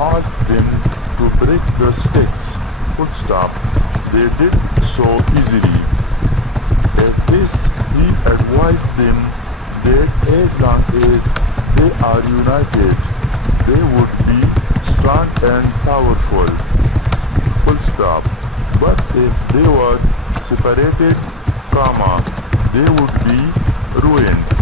asked them to break the sticks. Full stop. They did so easily. At this, he advised them that as long as they are united, they would be strong and powerful. Full stop. But if they were separated, they would be ruined.